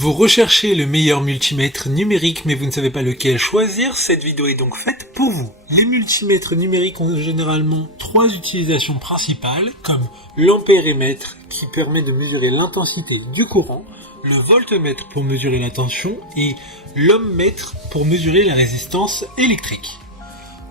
Vous recherchez le meilleur multimètre numérique mais vous ne savez pas lequel choisir, cette vidéo est donc faite pour vous. Les multimètres numériques ont généralement trois utilisations principales comme l'ampérimètre qui permet de mesurer l'intensité du courant, le voltmètre pour mesurer la tension et l'ohmmètre pour mesurer la résistance électrique.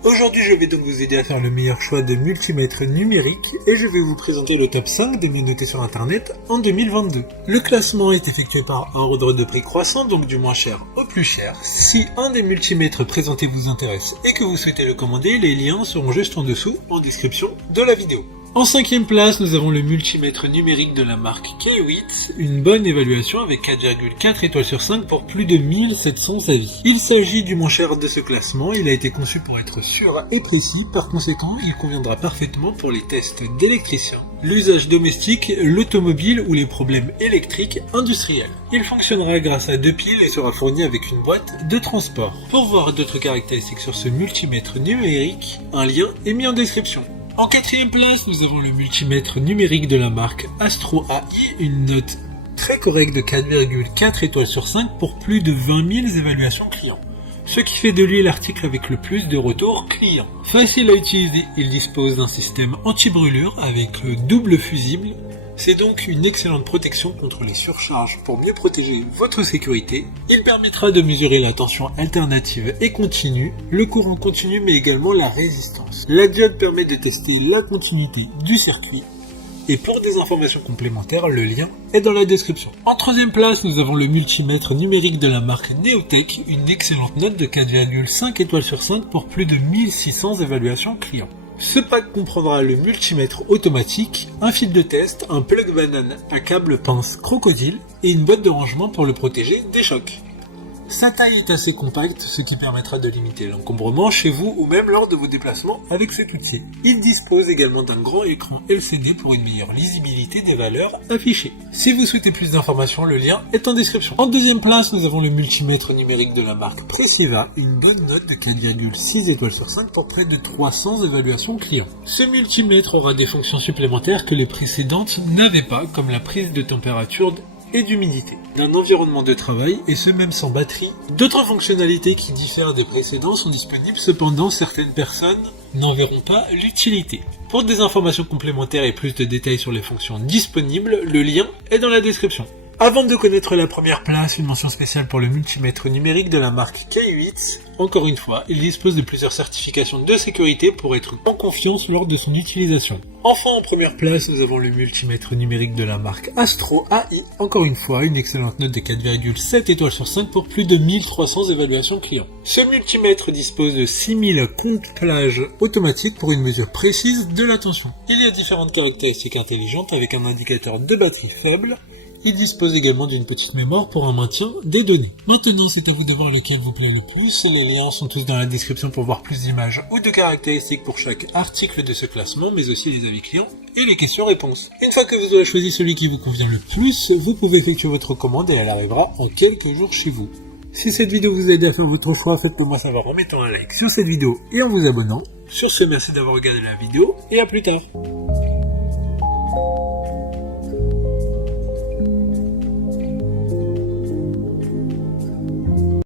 Aujourd'hui, je vais donc vous aider à faire le meilleur choix de multimètre numérique et je vais vous présenter le top 5 des mieux notés sur internet en 2022. Le classement est effectué par ordre de prix croissant, donc du moins cher au plus cher. Si un des multimètres présentés vous intéresse et que vous souhaitez le commander, les liens seront juste en dessous en description de la vidéo. En cinquième place, nous avons le multimètre numérique de la marque K8, une bonne évaluation avec 4,4 étoiles sur 5 pour plus de 1700 avis. Il s'agit du moins cher de ce classement, il a été conçu pour être sûr et précis, par conséquent il conviendra parfaitement pour les tests d'électriciens, l'usage domestique, l'automobile ou les problèmes électriques industriels. Il fonctionnera grâce à 2 piles et sera fourni avec une boîte de transport. Pour voir d'autres caractéristiques sur ce multimètre numérique, un lien est mis en description. En quatrième place, nous avons le multimètre numérique de la marque Astro AI, une note très correcte de 4,4 étoiles sur 5 pour plus de 20 000 évaluations clients. Ce qui fait de lui l'article avec le plus de retours clients. Facile à utiliser, il dispose d'un système anti-brûlure avec le double fusible. C'est donc une excellente protection contre les surcharges pour mieux protéger votre sécurité. Il permettra de mesurer la tension alternative et continue, le courant continu mais également la résistance. La diode permet de tester la continuité du circuit. Et pour des informations complémentaires, le lien est dans la description. En troisième place, nous avons le multimètre numérique de la marque Neotech, une excellente note de 4,5 étoiles sur 5 pour plus de 1600 évaluations clients. Ce pack comprendra le multimètre automatique, un fil de test, un plug banane, un câble pince crocodile et une boîte de rangement pour le protéger des chocs. Sa taille est assez compacte, ce qui permettra de limiter l'encombrement chez vous ou même lors de vos déplacements avec cet outil. Il dispose également d'un grand écran LCD pour une meilleure lisibilité des valeurs affichées. Si vous souhaitez plus d'informations, le lien est en description. En deuxième place, nous avons le multimètre numérique de la marque Preciva, une bonne note de 4,6 étoiles sur 5 pour près de 300 évaluations clients. Ce multimètre aura des fonctions supplémentaires que les précédentes n'avaient pas, comme la prise de température et d'humidité d'un environnement de travail, et ce même sans batterie. D'autres fonctionnalités qui diffèrent des précédents sont disponibles, cependant certaines personnes n'en verront pas l'utilité. Pour des informations complémentaires et plus de détails sur les fonctions disponibles, le lien est dans la description. Avant de connaître la première place, une mention spéciale pour le multimètre numérique de la marque K8. Encore une fois, il dispose de plusieurs certifications de sécurité pour être en confiance lors de son utilisation. Enfin, en première place, nous avons le multimètre numérique de la marque Astro AI. Encore une fois, une excellente note de 4,7 étoiles sur 5 pour plus de 1300 évaluations clients. Ce multimètre dispose de 6000 comptages automatiques pour une mesure précise de la tension. Il y a différentes caractéristiques intelligentes avec un indicateur de batterie faible. Il dispose également d'une petite mémoire pour un maintien des données. Maintenant, c'est à vous de voir lequel vous plaît le plus. Les liens sont tous dans la description pour voir plus d'images ou de caractéristiques pour chaque article de ce classement, mais aussi les avis clients et les questions-réponses. Une fois que vous aurez choisi celui qui vous convient le plus, vous pouvez effectuer votre commande et elle arrivera en quelques jours chez vous. Si cette vidéo vous aide à faire votre choix, faites-le moi savoir en mettant un like sur cette vidéo et en vous abonnant. Sur ce, merci d'avoir regardé la vidéo et à plus tard.